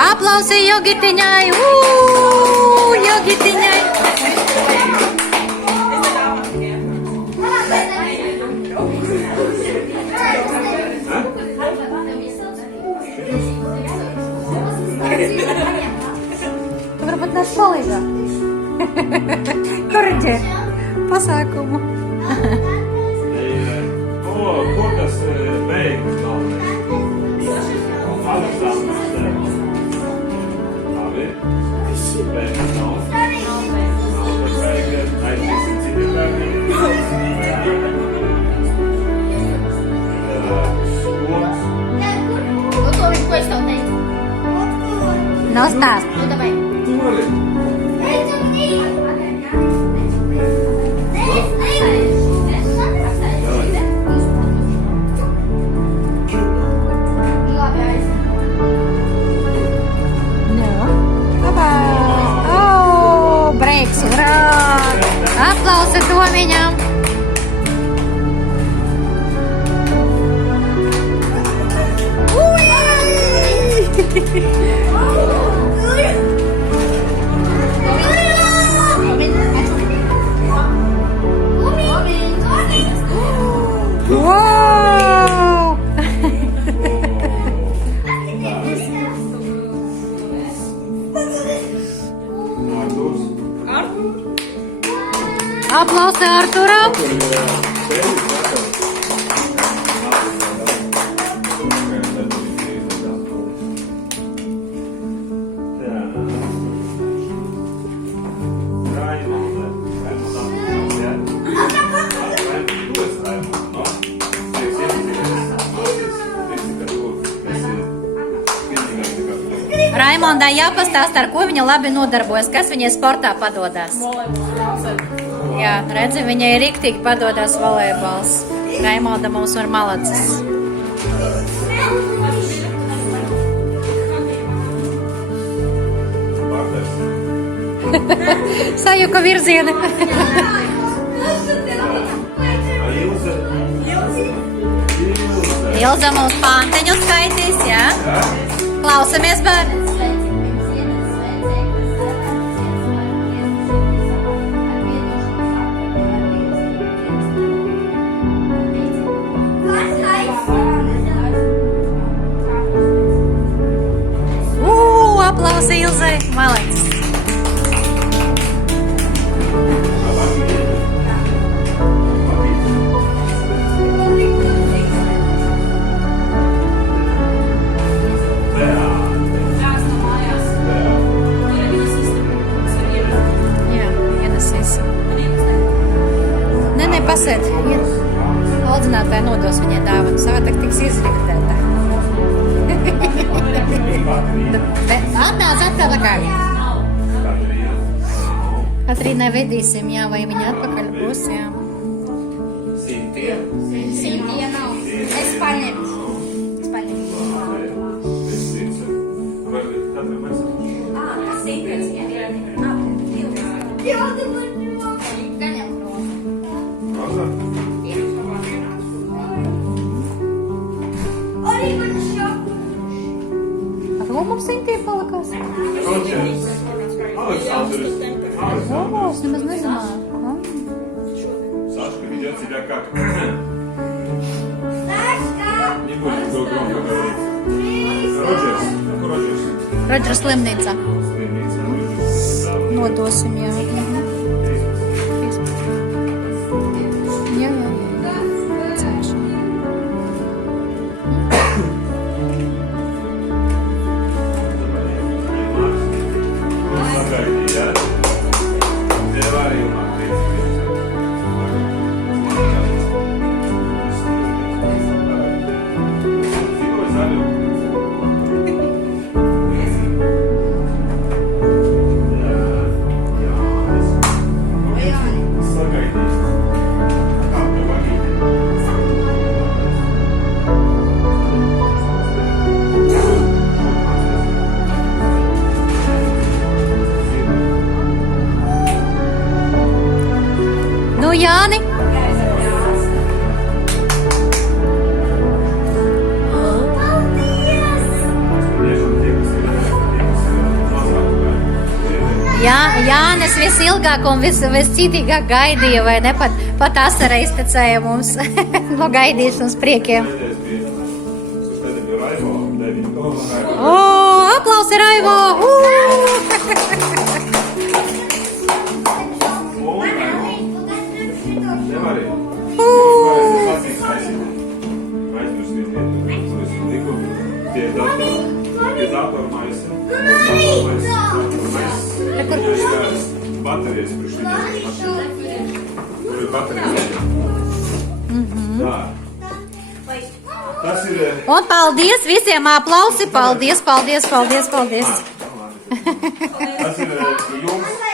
Aplausi Jogitiņai! Jogitiņai! Varbūt nāc palīdzēt. Koriģē pasākumu. Ko tas beigas galvenais? Atstām labi. Beigas nav. Bet beigas aiztīsim citi bēgļi. Skoms. Готовить, ko es tev teicu? Nostāst. Nu, davai. Kuri? Breiks, urā! Aplausi Tomiņam! Wow! Aplausi Arturam! Raimondai jāpastāsta, ar ko viņa labi nodarbojas, kas viņai sportā padodas. Jā, redzi, viņai riktīgi padodas volejbols. Raimonda mums var malacis. Sajuka virzieni. Ilza mums panteņu skaitīs, jā? Klausamies, bērni. Aplausi Ilzai, malacis. Pasēt, audzinātāji nodos viņai dāvanu, savādāk tiks izriktētā. Atnāc atpakaļ. Katrīnai vedīsim, jā, vai viņa atpakaļ būs, jā. Simtie nav. Es paņemšu. Ar ko mums simtie palikās? Es nemaz nezināju. Сашка ведет себя как? Не будем друг громко говорить. Роджерс. Роджерс. Rodžers slimnīca. Slimnīca. Roджерс. Nodosim, jā. Jā, jā. Cenš. visilgāk un viscitīgāk gaidīja, vai ne? Pat asara iztecēja mums no gaidīšanas priekiem. Pēdējais bija Raivo, 9. O, aplausi Raivo! Nevarēja. Jūs varēsiet sacīt taisīt. Aizmirst vienu lietu. Es tiku pie datormaisa. Baterijas priekš viņiem. Tur ir baterijas. Tā. Tas ir... Un paldies visiem aplausi! Paldies, paldies, paldies, paldies! Tas ir